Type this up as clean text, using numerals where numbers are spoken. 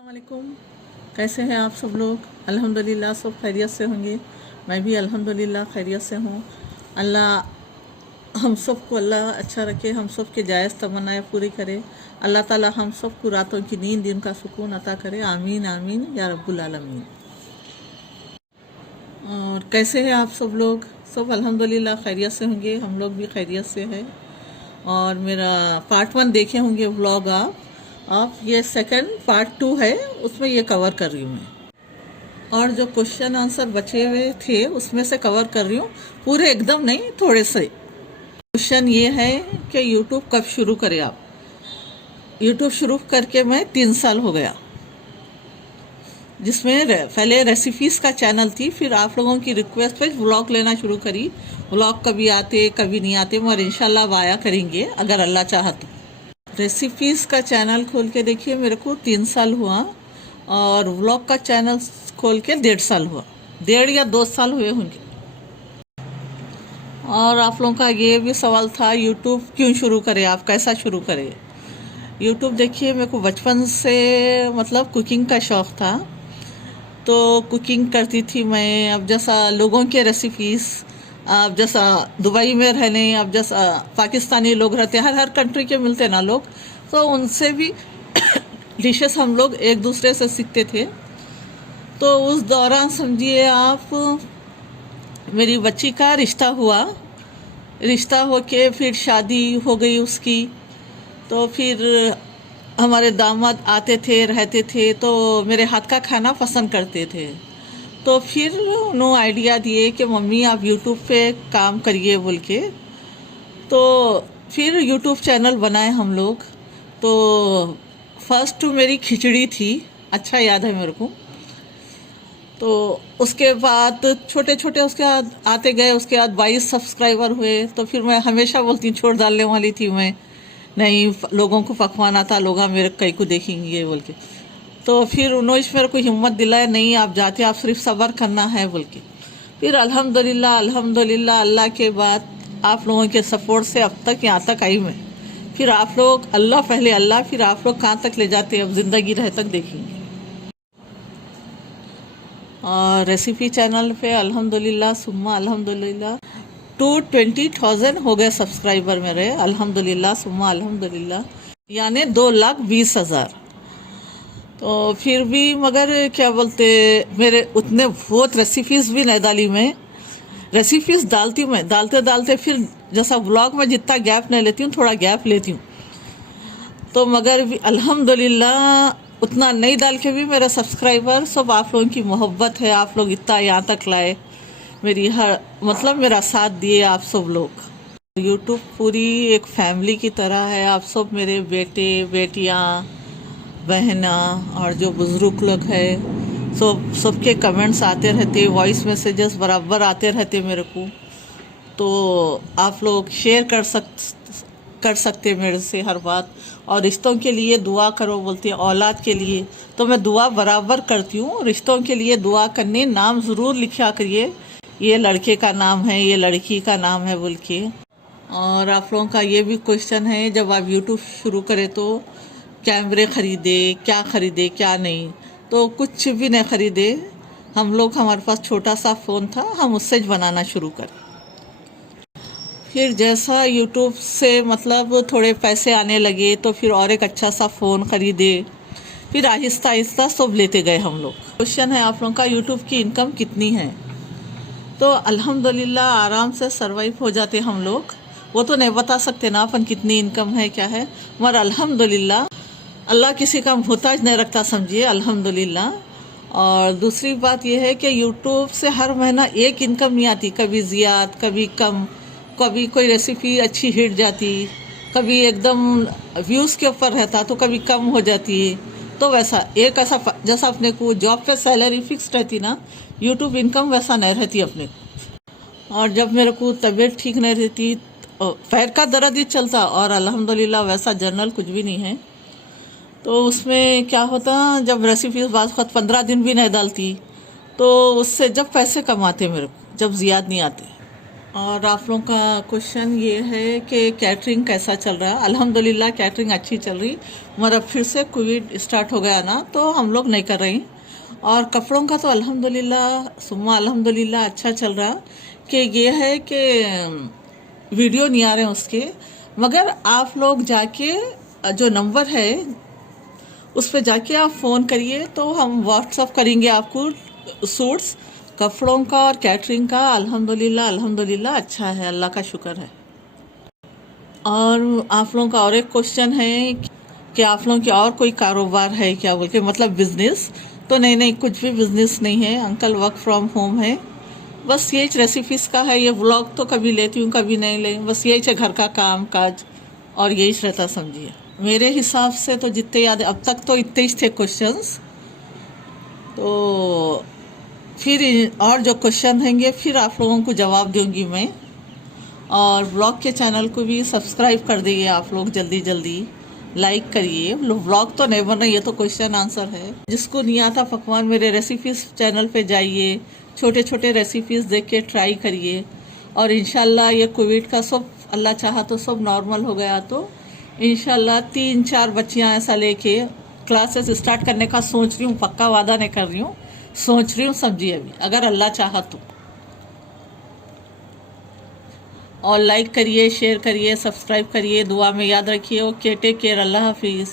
अस्सलामुअलैकुम। कैसे हैं आप सब लोग? अल्हम्दुलिल्लाह सब खैरियत से होंगे। मैं भी अल्हम्दुलिल्लाह खैरियत से हूँ। अल्लाह हम सब को अल्लाह अच्छा रखे, हम सब के जायज़ तमन्नाएं पूरी करे। अल्लाह ताला हम सब को रातों की नींद दिन का सुकून अता करे। आमीन आमीन या रब्बुल आलमीन। और कैसे हैं आप सब लोग? सब अल्हम्दुलिल्लाह खैरियत से होंगे, हम लोग भी खैरियत से हैं। और मेरा पार्ट 1 देखे होंगे व्लॉग आप ये सेकंड पार्ट 2 है, उसमें ये कवर कर रही हूँ मैं। और जो क्वेश्चन आंसर बचे हुए थे उसमें से कवर कर रही हूँ, पूरे एकदम नहीं, थोड़े से। क्वेश्चन ये है कि यूट्यूब कब शुरू करें आप? यूट्यूब शुरू करके मैं 3 साल हो गया, जिसमें पहले रेसिपीज़ का चैनल थी, फिर आप लोगों की रिक्वेस्ट पे व्लॉग लेना शुरू करी। व्लॉग कभी आते कभी नहीं आते, मगर इंशाल्लाह अब आया करेंगे अगर अल्लाह चाहा तो। रेसिपीज़ का चैनल खोल के देखिए मेरे को 3 साल हुआ, और व्लॉग का चैनल खोल के 1.5 साल हुआ, 1.5 या 2 साल हुए होंगे। और आप लोगों का ये भी सवाल था यूट्यूब क्यों शुरू करें, आप कैसा शुरू करें? यूट्यूब देखिए मेरे को बचपन से मतलब कुकिंग का शौक़ था, तो कुकिंग करती थी मैं। अब जैसा लोगों के रेसिपीज़, अब जैसा दुबई में रहने, अब जैसा पाकिस्तानी लोग रहते हैं, हर कंट्री के मिलते ना लोग, तो उनसे भी डिशेस हम लोग एक दूसरे से सीखते थे। तो उस दौरान समझिए आप, मेरी बच्ची का रिश्ता हो के फिर शादी हो गई उसकी। तो फिर हमारे दामाद आते थे, रहते थे, तो मेरे हाथ का खाना पसंद करते थे। तो फिर उन्होंने आइडिया दिए कि मम्मी आप यूट्यूब पे काम करिए बोल के। तो फिर यूट्यूब चैनल बनाए हम लोग। तो फर्स्ट मेरी खिचड़ी थी, अच्छा याद है मेरे को। तो उसके बाद छोटे छोटे उसके बाद आते गए, उसके बाद 22 सब्सक्राइबर हुए। तो फिर मैं हमेशा बोलती हूँ, छोड़ डालने वाली थी मैं, नहीं लोगों को पकवाना था, लोग मेरे कई को देखेंगे बोल के। तो फिर उन्होंने मेरे को हिम्मत दिलाया, नहीं आप जाते, आप सिर्फ सब्र करना है बोल के। फिर अल्हम्दुलिल्लाह अल्हम्दुलिल्लाह अल्लाह के बाद आप लोगों के सपोर्ट से अब तक यहाँ तक आई मैं। फिर आप लोग, अल्लाह पहले अल्लाह, फिर आप लोग कहाँ तक ले जाते हैं अब ज़िंदगी रह तक देखेंगे। और रेसिपी चैनल पे अल्हम्दुलिल्लाह सुम्मा अल्हम्दुलिल्लाह 220,000 हो गए सब्सक्राइबर मेरे, अल्हम्दुलिल्लाह सुम्मा अल्हम्दुलिल्लाह, यानी 2,20,000। तो फिर भी मगर क्या बोलते, मेरे उतने बहुत रेसिपीज़ भी नहीं डाली मैं। रेसिपीज़ डालती हूँ मैं, डालते डालते फिर जैसा व्लॉग में जितना गैप नहीं लेती हूँ, थोड़ा गैप लेती हूँ। तो मगर भी अल्हम्दुलिल्लाह उतना नहीं डाल के भी मेरा सब्सक्राइबर सब, आप लोगों की मोहब्बत है, आप लोग इतना यहाँ तक लाए, मेरी हर मतलब मेरा साथ दिए आप सब लोग। यूट्यूब पूरी एक फैमिली की तरह है, आप सब मेरे बेटे बेटियाँ बहना और जो बुज़ुर्ग लोग हैं, सबके कमेंट्स आते रहते, वॉइस मैसेजेस बराबर आते रहते मेरे को। तो आप लोग शेयर कर सकते मेरे से हर बात। और रिश्तों के लिए दुआ करो बोलते हैं, औलाद के लिए, तो मैं दुआ बराबर करती हूँ। रिश्तों के लिए दुआ करने, नाम ज़रूर लिखा करिए, ये लड़के का नाम है, ये लड़की का नाम है बोल के। और आप लोगों का ये भी क्वेश्चन है, जब आप यूट्यूब शुरू करें तो कैमरे ख़रीदे, क्या ख़रीदे क्या नहीं, तो कुछ भी नहीं ख़रीदे हम लोग। हमारे पास छोटा सा फ़ोन था, हम उससे बनाना शुरू करें। फिर जैसा यूट्यूब से मतलब थोड़े पैसे आने लगे, तो फिर और एक अच्छा सा फ़ोन ख़रीदे। फिर आहिस्ता आहिस्ता सब लेते गए हम लोग। क्वेश्चन है आप लोगों का, यूट्यूब की इनकम कितनी है? तो अल्हम्दुलिल्लाह आराम से सरवाइव हो जाते हम लोग। वो तो नहीं बता सकते ना अपन कितनी इनकम है क्या है, मगर अल्हम्दुलिल्लाह अल्लाह किसी का मोहताज नहीं रखता समझिए, अल्हम्दुलिल्लाह। और दूसरी बात यह है कि यूट्यूब से हर महीना एक इनकम नहीं आती, कभी ज़्यादा कभी कम, कभी कोई रेसिपी अच्छी हिट जाती, कभी एकदम व्यूज़ के ऊपर रहता, तो कभी कम हो जाती है। तो वैसा एक ऐसा जैसा अपने को जॉब पे सैलरी फिक्स रहती ना, यूट्यूब इनकम वैसा नहीं रहती अपने को। और जब मेरे को तबीयत ठीक नहीं रहती, पैर का दर्द ही चलता, और अल्हम्दुलिल्लाह वैसा जनरल कुछ भी नहीं है, तो उसमें क्या होता, जब रेसिपी बात खुद 15 दिन भी नहीं डालती, तो उससे जब पैसे कमाते मेरे को, जब ज़्यादा नहीं आते, और आप लोगों का क्वेश्चन ये है कि कैटरिंग कैसा चल रहा है। अल्हम्दुलिल्लाह कैटरिंग अच्छी चल रही, मगर अब फिर से कोविड स्टार्ट हो गया ना, तो हम लोग नहीं कर रहे। और कपड़ों का तो अल्हम्दुलिल्लाह सुम्मा अल्हम्दुलिल्लाह अच्छा चल रहा। कि ये है कि वीडियो नहीं आ रहे हैं उसके, मगर आप लोग जाके जो नंबर है उस पर जाके आप फ़ोन करिए, तो हम व्हाट्सअप करेंगे आपको सूट्स कपड़ों का और कैटरिंग का। अल्हम्दुलिल्लाह अल्हम्दुलिल्लाह अच्छा है, अल्लाह का शुक्र है। और आप लोगों का और एक क्वेश्चन है कि आप लोगों की और कोई कारोबार है क्या बोल के, मतलब बिजनेस। तो नहीं नहीं, कुछ भी बिजनेस नहीं है अंकल, वर्क फ्रॉम होम है। बस यही रेसिपीज़ का है। ये व्लॉग तो कभी लेती हूँ कभी नहीं ले, बस यही है घर का काम काज, और यही रहता समझिए। मेरे हिसाब से तो जितने याद अब तक तो इतने ही थे क्वेश्चंस। तो फिर और जो क्वेश्चन रहेंगे फिर आप लोगों को जवाब दूंगी मैं। और ब्लॉग के चैनल को भी सब्सक्राइब कर दिए आप लोग जल्दी जल्दी, लाइक करिए। ब्लॉग तो नहीं बन रहा, ये तो क्वेश्चन आंसर है। जिसको नहीं आता पकवान, मेरे रेसिपीज़ चैनल पे जाइए, छोटे छोटे रेसिपीज़ देख के ट्राई करिए। और इंशाल्लाह ये कोविड का सब अल्लाह चाहा तो सब नॉर्मल हो गया तो इंशाल्लाह 3-4 बच्चियां ऐसा लेके क्लासेस स्टार्ट करने का सोच रही हूँ। पक्का वादा नहीं कर रही हूँ, सोच रही हूँ समझिए अभी, अगर अल्लाह चाहा तो। और लाइक करिए, शेयर करिए, सब्सक्राइब करिए, दुआ में याद रखिए। ओके, टेक केयर, अल्लाह हाफिज़।